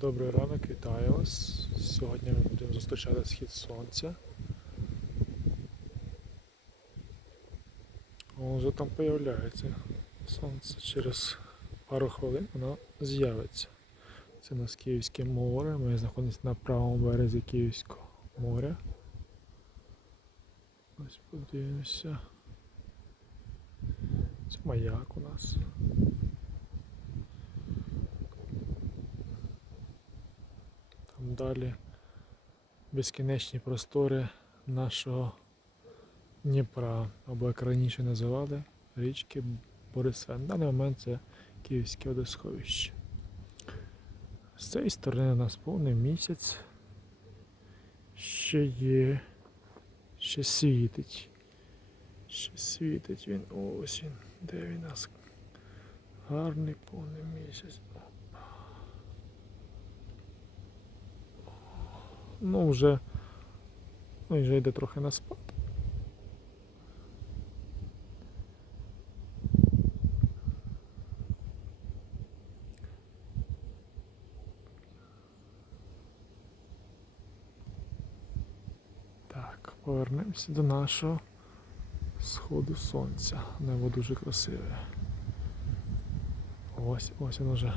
Добрий ранок, вітаю вас. Сьогодні ми будемо зустрічати схід сонця. Воно вже там появляється сонце. Через пару хвилин воно з'явиться. Це у нас Київське море. Ми знаходимося на правому березі Київського моря. Ось подивимося. Це маяк у нас. Далі безкінечні простори нашого Дніпра, або як раніше називали, річки Борисвен. На даний момент це Київське водосховище. З цієї сторони у нас повний місяць. Ще є, ще світить. Ще світить він. Ось він. Де він нас? Гарний повний місяць. Ну, вже, ну, вже йде трохи на спад. Так, повернемося до нашого сходу сонця. Небо дуже красиве. Ось, ось воно вже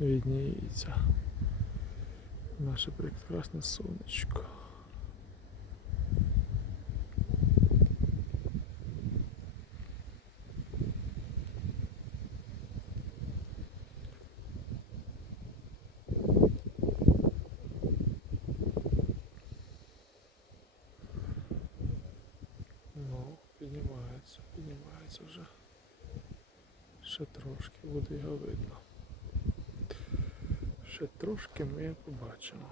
відніється. Наше прекрасне сонечко. Ну, піднімається, піднімається вже. Ще трошки буде його видно. Ще трошки ми побачимо.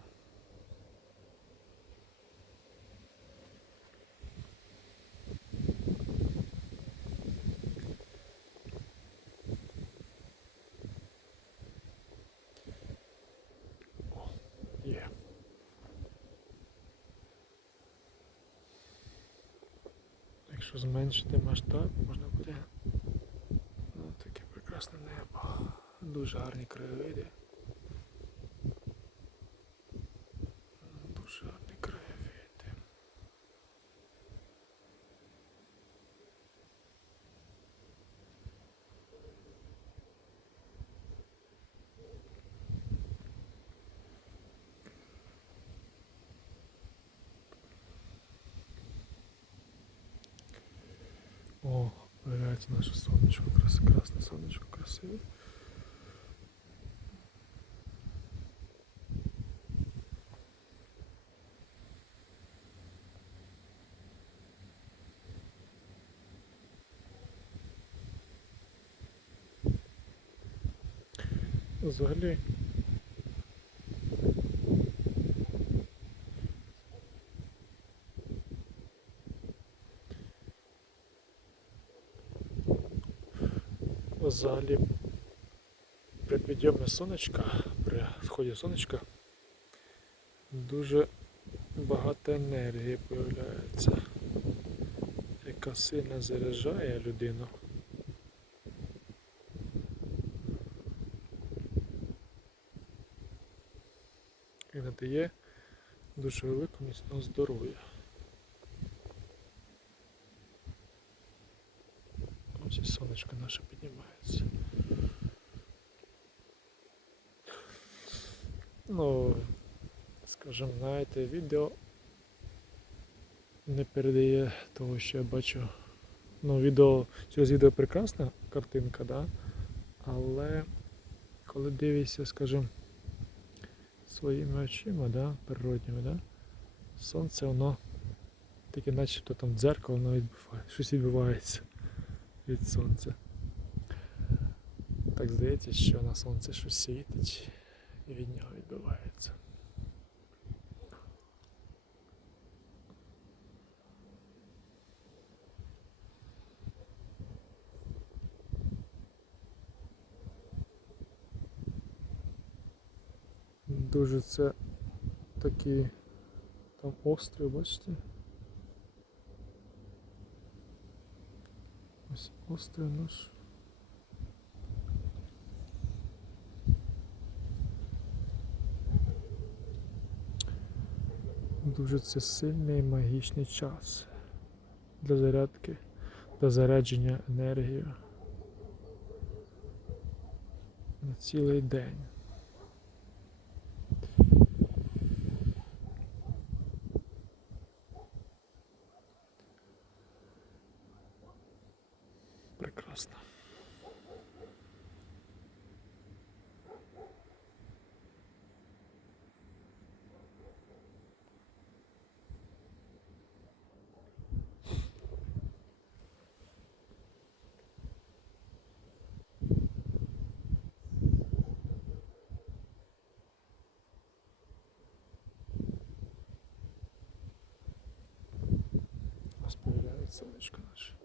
Якщо зменшити масштаб, можна буде ну, таке прекрасне небо. Дуже гарні краєвиди. Появляется наше сонечко, крас, красне сонечко, красиве. Взагалі. Взагалі при підйомі сонечка, при сході сонечка дуже багато енергії появляється, яка сильно заряджає людину. І надає дуже велику міцного здоров'я. Сонечко наше піднімається. Ну, скажімо, знаєте, відео не передає того, що я бачу. Ну, відео, через відео прекрасна картинка, да? але коли дивишся, скажімо, своїми очима, да, природніми, да, сонце воно таке начебто там дзеркало воно відбиває, щось відбувається від сонця. Так здається, що на сонце щось світить і від нього відбивається. Дуже це такий там острий, бачите? Ось острий наш. Дуже це сильний і магічний час для зарядки, для зарядження енергією на цілий день. Прекрасно. Розповіляє сонечко наше.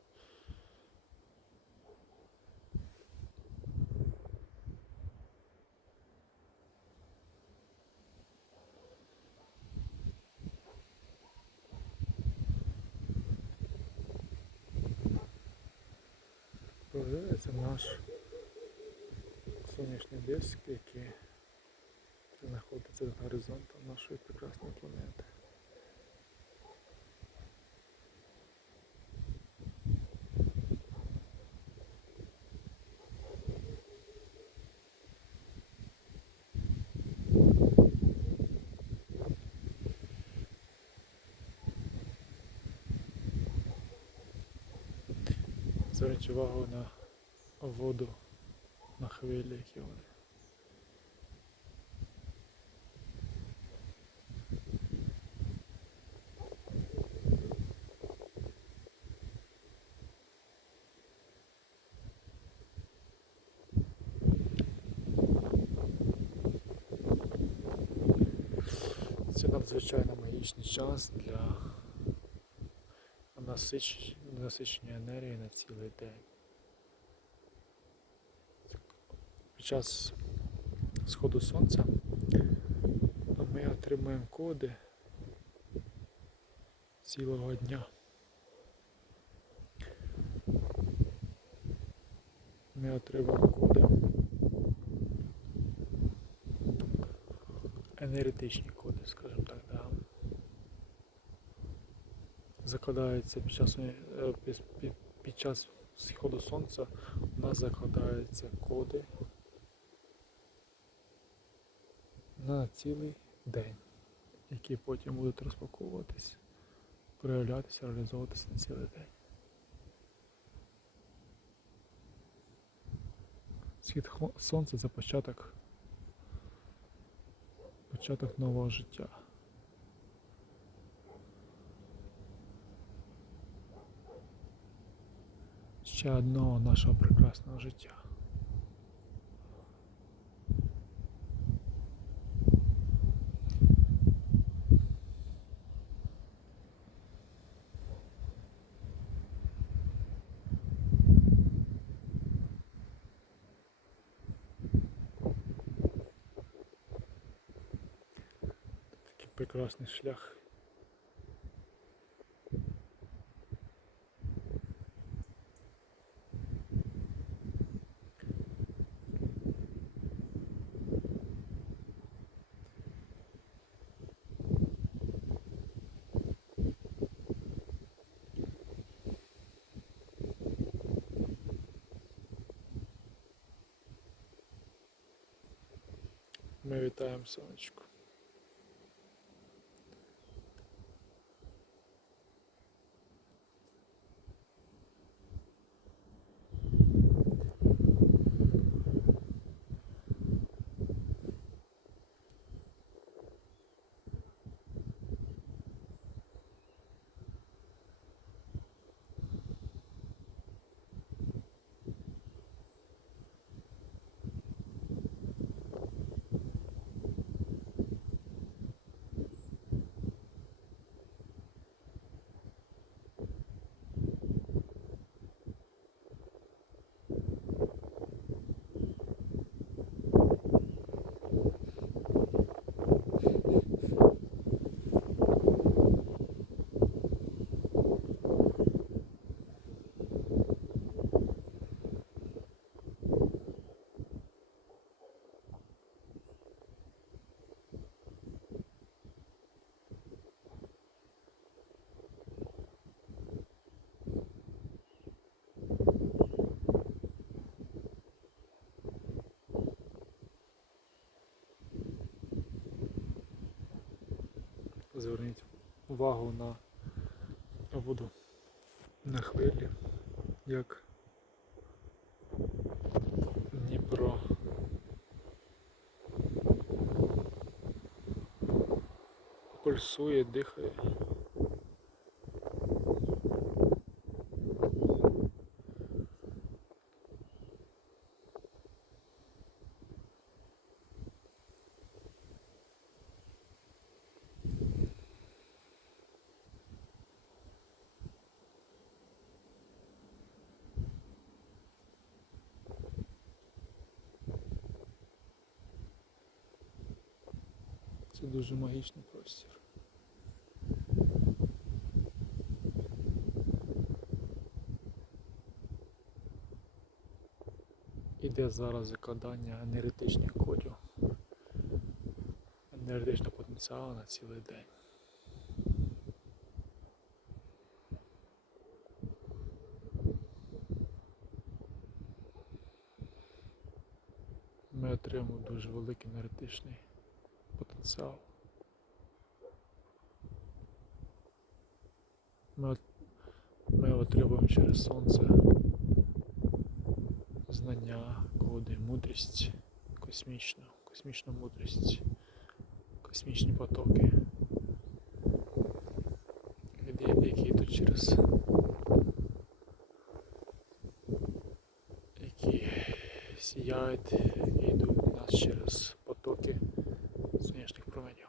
Появляється наш сонячний диск, який знаходиться над горизонтом нашої прекрасної планети. Зверніть увагу воду, на хвилі, які. Це надзвичайно магічний час для насич... насичення енергії на цілий день. Під час сходу сонця то ми отримуємо коди цілого дня. Ми отримуємо коди енергетичні коди, скажімо так, да. закладаються під час, е, під, під, під час сходу сонця у нас закладаються коди на цілий день, які потім будуть розпаковуватись, проявлятися, реалізовуватися на цілий день. Схід сонця це початок, початок нового життя. ще одного нашого прекрасного життя. Прекрасний шлях. Ми вітаємо сонечко. Зверніть увагу на воду, на хвилі, як Дніпро. Пульсує, дихає. Це дуже магічний простір. Іде зараз закладання енергетичних кодів, енергетичного потенціалу на цілий день. Ми отримуємо дуже великий енергетичний потенціал. Ми, ми отримуємо через сонце знання, коди, мудрість, космічну, космічну мудрість, космічні потоки, від- які йдуть через які сіяють і йдуть до нас через потоки сонячних променів.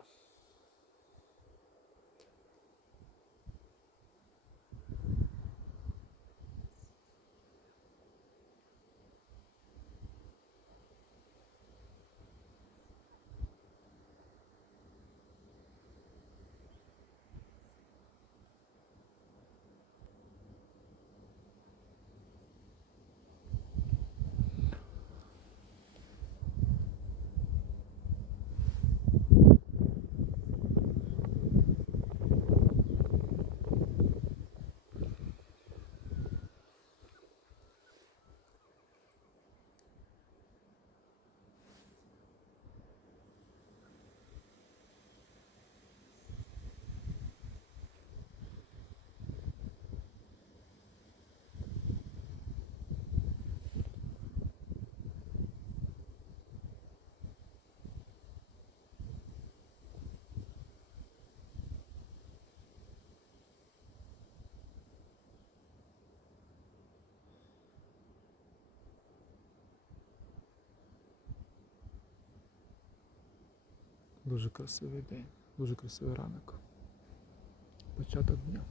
Дуже красивий день, дуже красивий ранок. Початок дня.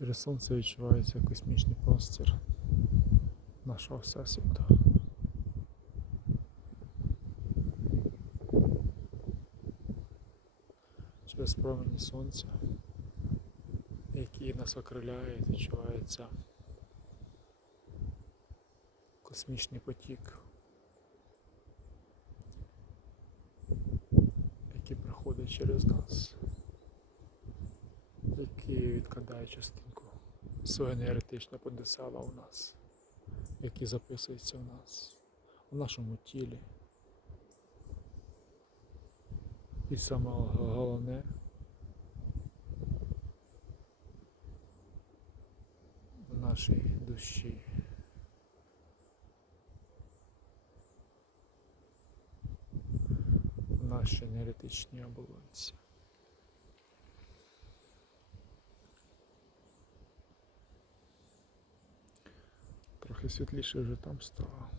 Через сонце відчувається космічний простір нашого всесвіту. Через промені сонця, які нас окриляють, відчувається космічний потік, який проходить через нас який відкладає частинку свого енергетичного потенціалу у нас, який записується в нас, у нашому тілі. І саме головне в нашій душі. В нашій енергетичній оболонці. Трохи світліше вже там стало.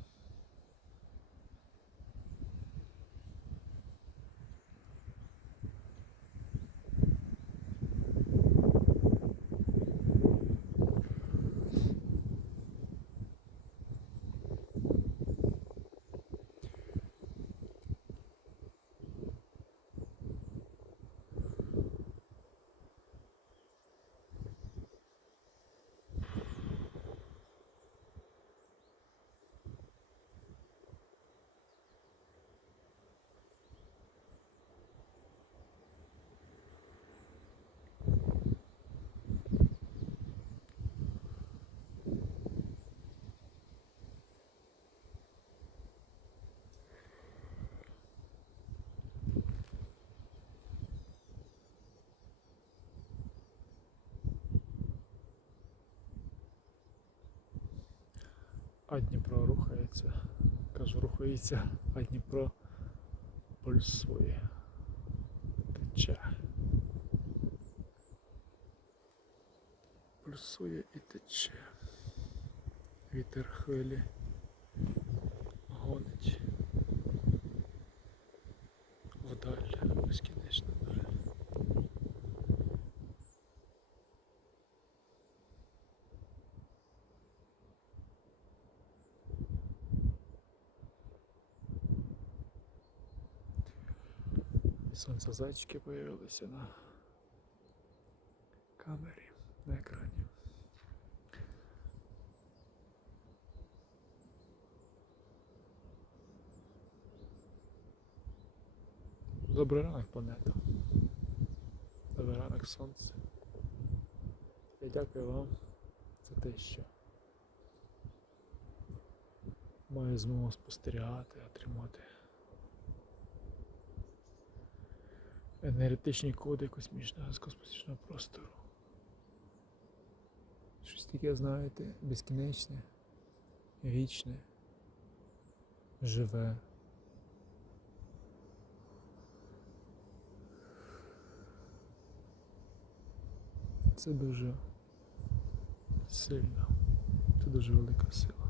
А Дніпро рухається. Кажу, рухається, а Дніпро пульсує. Тече. Пульсує і тече. Вітер хвилі гонить вдаль, безкінечно даль. І сонцезайчики появилися на камері, на екрані. Добрий ранок, планета. Добрий ранок, сонце. Я дякую вам за те, що маю змогу спостерігати, отримати енергетичні коди космічного з космічного простору. Щось таке, знаєте, безкінечне, вічне, живе. Це дуже сильно. Це дуже велика сила.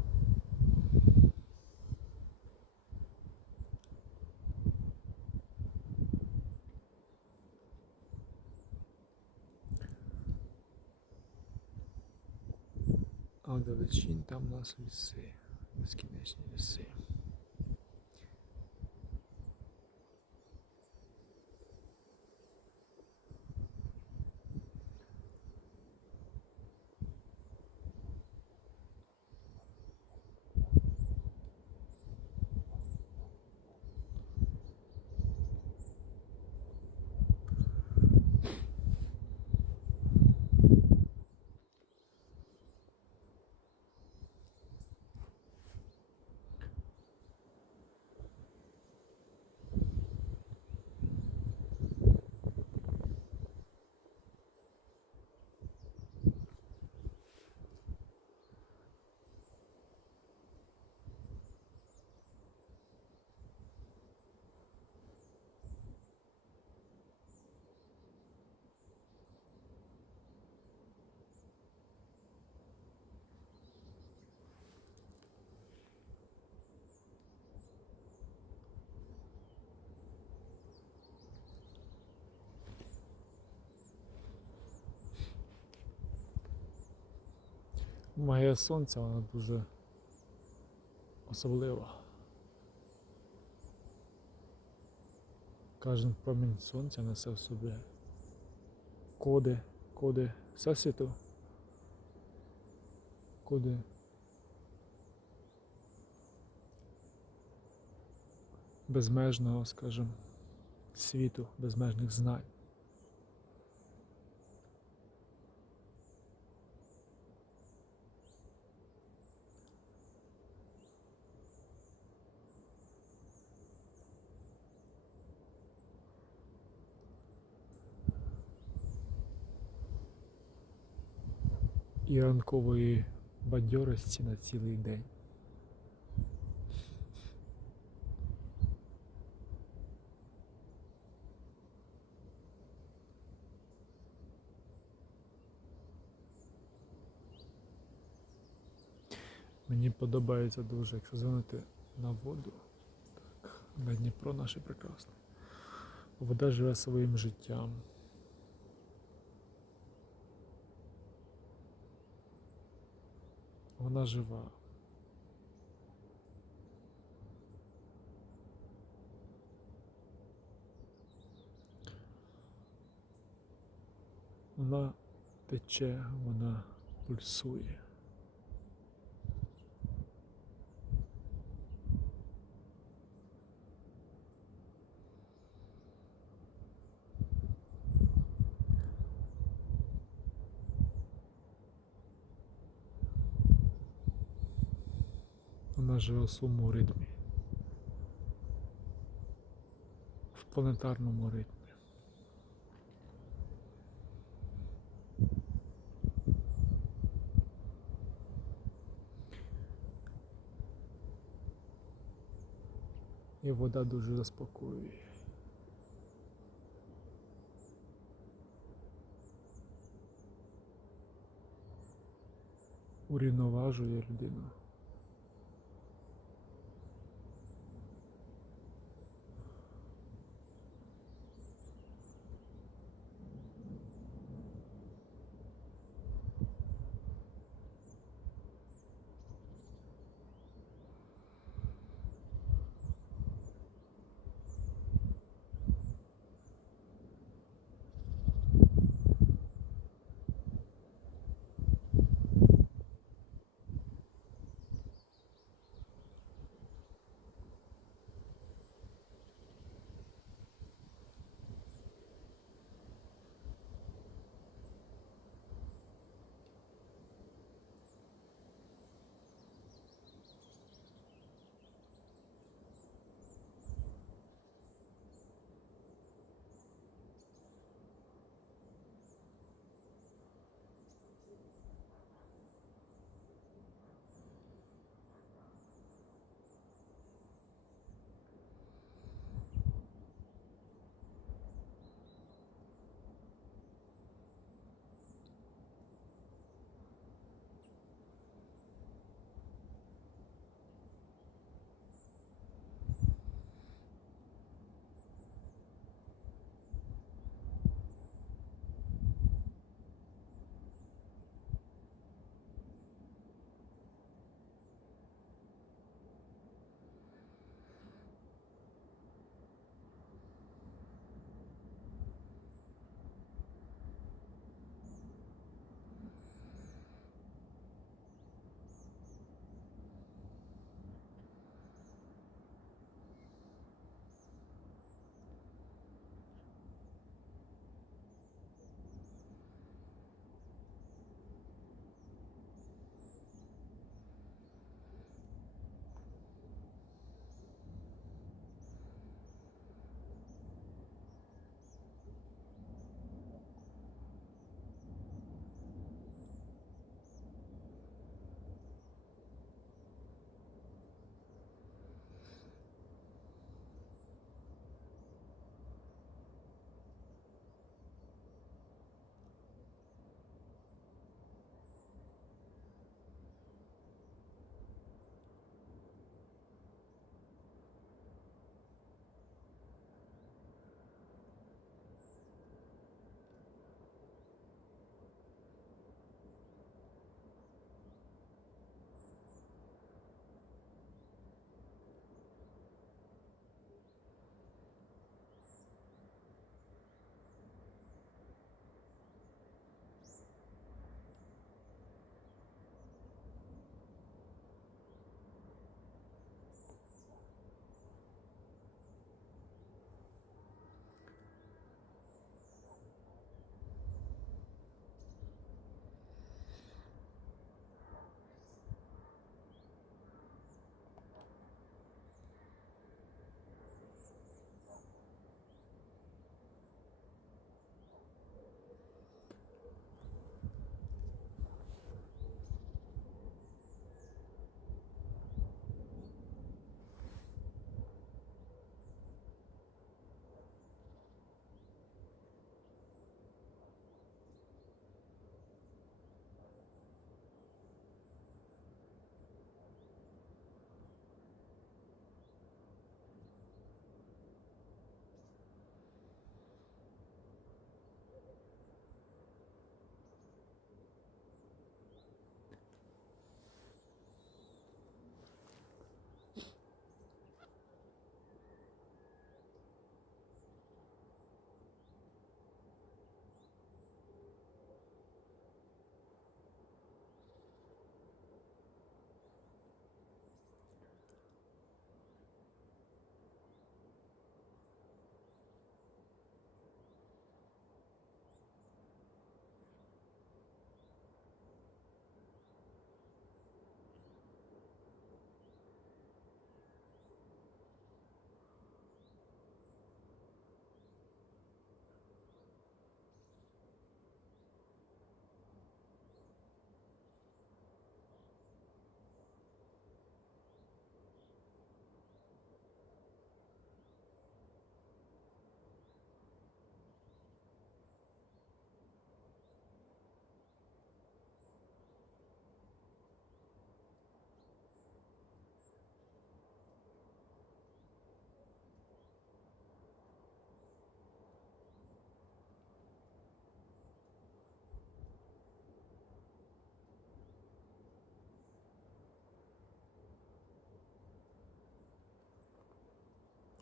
А там у нас ліси, безкінечні ліси. Магія сонця вона дуже особлива. Кожен промінь сонця несе в собі коди, коди всесвіту, коди безмежного, скажімо, світу, безмежних знань. І ранкової бадьорості на цілий день. Мені подобається дуже, якщо звернути на воду, так, на Дніпро наше прекрасне. Вода живе своїм життям. Вона жива. Вона тече, вона пульсує. живе в своєму ритмі, в планетарному ритмі. І вода дуже заспокоює. Урівноважує людину.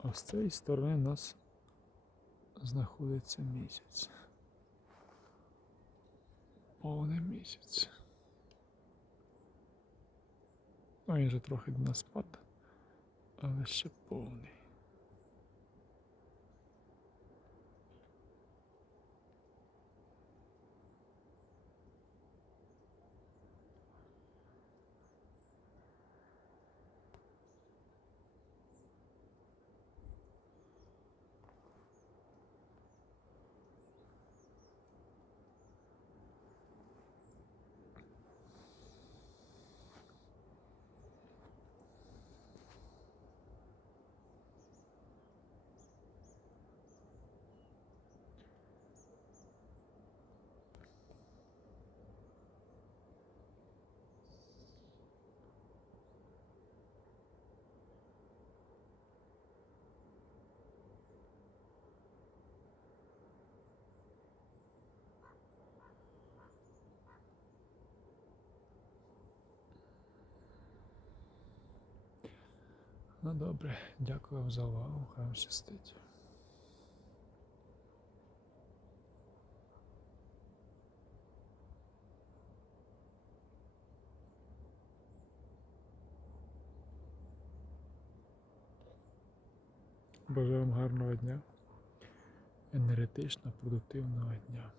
А з цієї сторони у нас знаходиться місяць. Повний місяць. Ну, він же трохи на спад, але ще повний. Ну добре, дякую вам за увагу. Хай вам щастить. Бажаю вам гарного дня, енергетично, продуктивного дня.